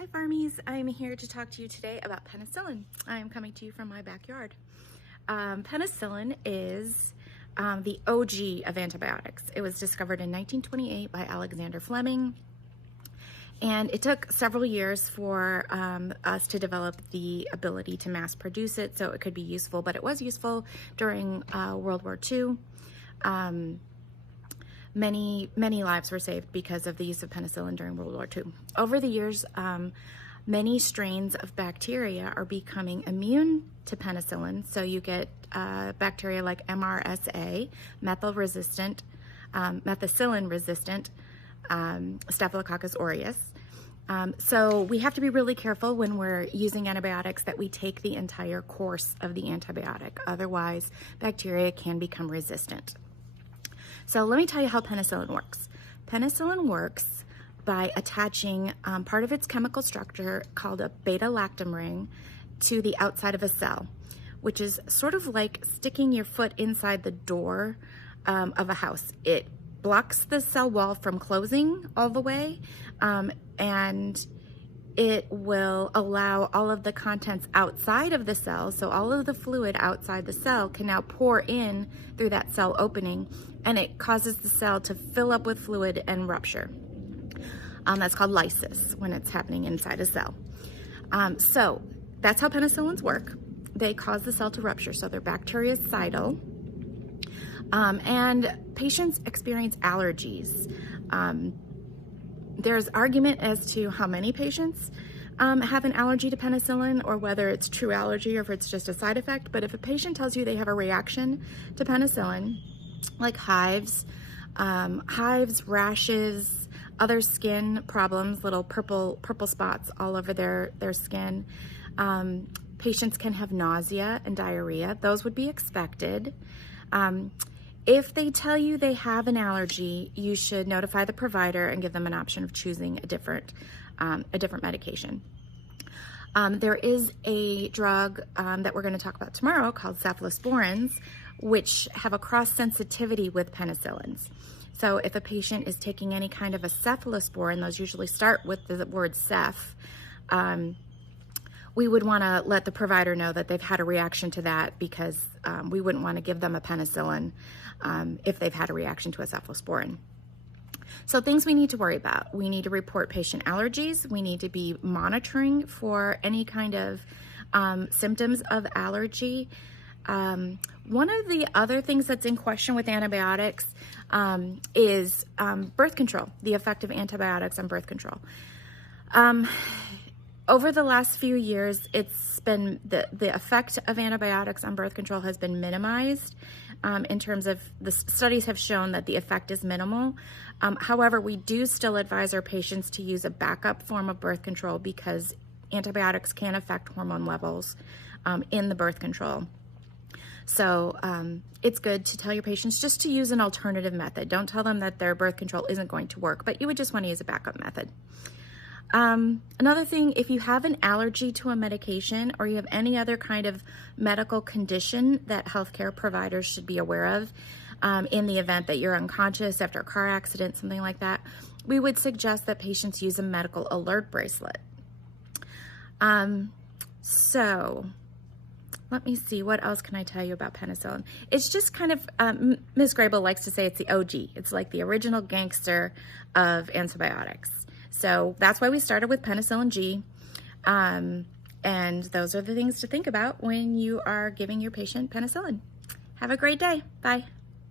Hi Farmies, I'm here to talk to you today about penicillin. I'm coming to you from my backyard. Penicillin is the OG of antibiotics. It was discovered in 1928 by Alexander Fleming, and it took several years for us to develop the ability to mass produce it so it could be useful, but it was useful during World War II. Many lives were saved because of the use of penicillin during World War II. Over the years, many strains of bacteria are becoming immune to penicillin. So you get bacteria like MRSA, methicillin-resistant Staphylococcus aureus. So we have to be really careful when we're using antibiotics that we take the entire course of the antibiotic. Otherwise, bacteria can become resistant. So let me tell you how penicillin works. Penicillin works by attaching part of its chemical structure called a beta-lactam ring to the outside of a cell, which is sort of like sticking your foot inside the door of a house. It blocks the cell wall from closing all the way, and it will allow all of the contents outside of the cell, so all of the fluid outside the cell can now pour in through that cell opening, and it causes the cell to fill up with fluid and rupture. That's called lysis when it's happening inside a cell. So that's how penicillins work. They cause the cell to rupture, so they're bactericidal. And patients experience allergies. There's argument as to how many patients have an allergy to penicillin, or whether it's true allergy or if it's just a side effect. But if a patient tells you they have a reaction to penicillin, like hives, rashes, other skin problems, little purple spots all over their skin, patients can have nausea and diarrhea. Those would be expected. If they tell you they have an allergy, you should notify the provider and give them an option of choosing a different medication. There is a drug that we're going to talk about tomorrow called cephalosporins, which have a cross sensitivity with penicillins. So if a patient is taking any kind of a cephalosporin, those usually start with the word ceph, we would want to let the provider know that they've had a reaction to that, because we wouldn't want to give them a penicillin if they've had a reaction to a cephalosporin. So things we need to worry about: we need to report patient allergies. We need to be monitoring for any kind of symptoms of allergy. One of the other things that's in question with antibiotics is birth control, the effect of antibiotics on birth control. Over the last few years, it's been the effect of antibiotics on birth control has been minimized in terms of the studies have shown that the effect is minimal. However, we do still advise our patients to use a backup form of birth control, because antibiotics can affect hormone levels in the birth control. So it's good to tell your patients just to use an alternative method. Don't tell them that their birth control isn't going to work, but you would just want to use a backup method. Another thing, if you have an allergy to a medication, or you have any other kind of medical condition that healthcare providers should be aware of, in the event that you're unconscious after a car accident, something like that, we would suggest that patients use a medical alert bracelet. So let me see, what else can I tell you about penicillin? It's just kind of, Ms. Grable likes to say it's the OG. It's like the original gangster of antibiotics. So that's why we started with penicillin G. And those are the things to think about when you are giving your patient penicillin. Have a great day. Bye.